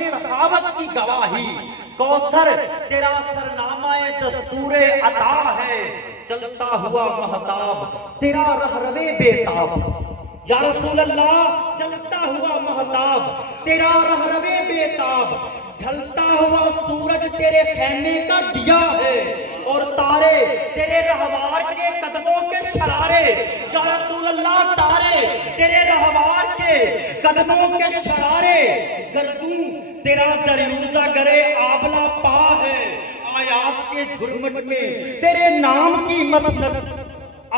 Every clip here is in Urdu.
سخاوت کی گواہی، کوثر تیرا سرنامہ دستور عطا ہے، چلتا ہوا مہتاب تیرا رہروے بےتاب، یا رسول اللہ چلتا ہوا مہتاب تیرا رہروے بےتاب، ڈھلتا ہوا سورج تیرے خیمے کا دیا ہے، اور تارے تیرے رہوار کے قدموں کے شرارے، یا رسول اللہ تارے تیرے رہوار کے قدموں کے شرارے، گردوں تیرا دریوزہ گرے آبلا پا ہے، آیات کے جھرمٹ میں تیرے نام کی مسلط،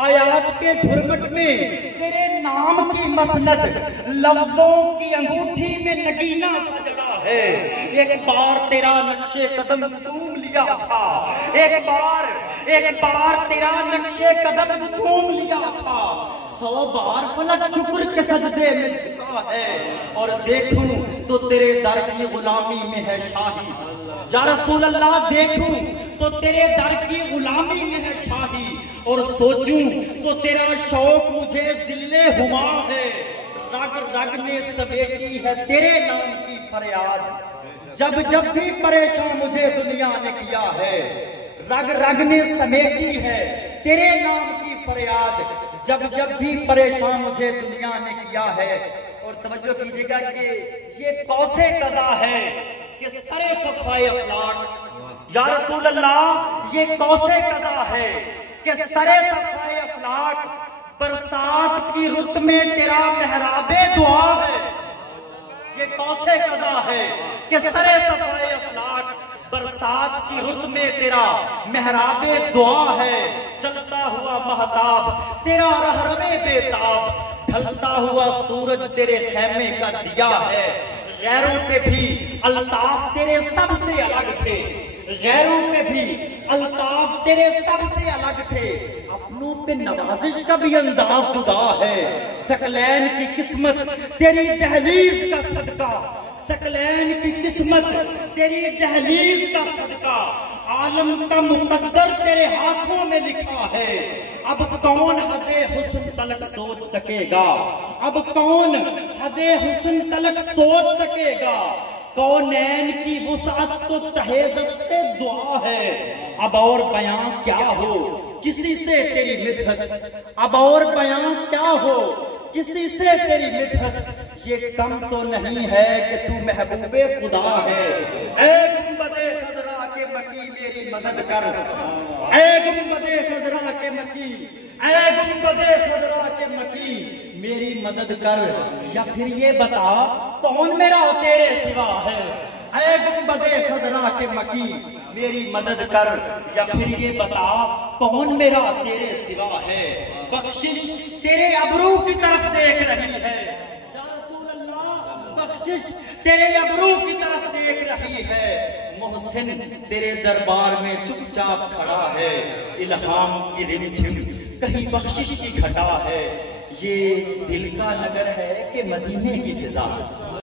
آیات کے جھرمٹ میں تیرے نام کی مسلط، لفظوں کی انگوٹھی میں نگینہ سجڑا ہے، ایک بار تیرا نقش قدم چوم لیا تھا، ایک بار تیرا نقش قدم چوم لیا تھا، 100 بار فلک شکر کے سجدے میں جھکا ہے، اور دیکھوں تو تیرے در کی غلامی میں ہے شاہی، یا رسول اللہ دیکھوں تو تیرے در کی غلامی میں ہے شاہی، اور سوچوں تو تیرا شوق مجھے ذل ہما ہے، رگ رگ نے سمیٹی ہے تیرے نام کی فریاد، جب بھی پریشان مجھے دنیا نے کیا ہے، رگ رگ نے سمیٹی ہے تیرے نام کی فریاد، جب بھی پریشان مجھے دنیا نے کیا ہے۔ اور توجہ کیجئے گا کہ یہ کوسے قضا ہے کہ سرے صفائے افلاک، یا رسول اللہ یہ کوسے قضا ہے کہ سرے صفائے افلاک، برسات کی رت میں تیرا محراب دعا ہے، یہ کوسے قضا ہے کہ سرے صفائے افلاک، برسات کی رت میں تیرا محراب دعا ہے، چلتا ہوا مہتاب تیرا رہروے بےتاب، ڈھلتا ہوا سورج تیرے خیمے کا دیا ہے، غیروں پہ بھی الطاف تیرے سب سے الگ تھے، غیروں پہ بھی الطاف تیرے سب سے الگ تھے، اپنوں پہ نوازش کا بھی انداز جدا ہے، ثقلین کی قسمت تیری دہلیز کا صدقہ، ثقلین کی قسمت تیری دہلیز کا صدقہ، عالم کا مقدر تیرے ہاتھوں میں لکھا ہے، اب کون حد حسن تلک سوچ سکے گا، اب کون حد حسن تلک سوچ سکے گا، کونین کی وسعت تو تہے دست دعا ہے، اب اور بیان کیا ہو کسی سے تیری مدحت، اب اور بیان کیا ہو کسی سے تیری مدحت، یہ کم تو نہیں ہے کہ تو محبوب خدا ہے، اے گنبد خضرا کے مکی میری مدد کر، اے گنبد خضرا کے مکی، اے گنبد خضرا کے مکی میری مدد کر، یا پھر یہ بتا کون میرا تیرے سوا ہے، اے گنبد خضرا کے مکی میری مدد کر، یا پھر یہ بتا کون میرا تیرے سوا ہے، بخشش تیرے ابرو کی طرف دیکھ رہی ہے، یا رسول اللہ بخشش تیرے ابرو کی طرف دیکھ رہی ہے، محسن تیرے دربار میں چپ چاپ کھڑا ہے، الہام کی رم جھم کہیں بخشش کی گھٹا ہے، یہ دل کا نگر ہے کہ مدینے کی فضا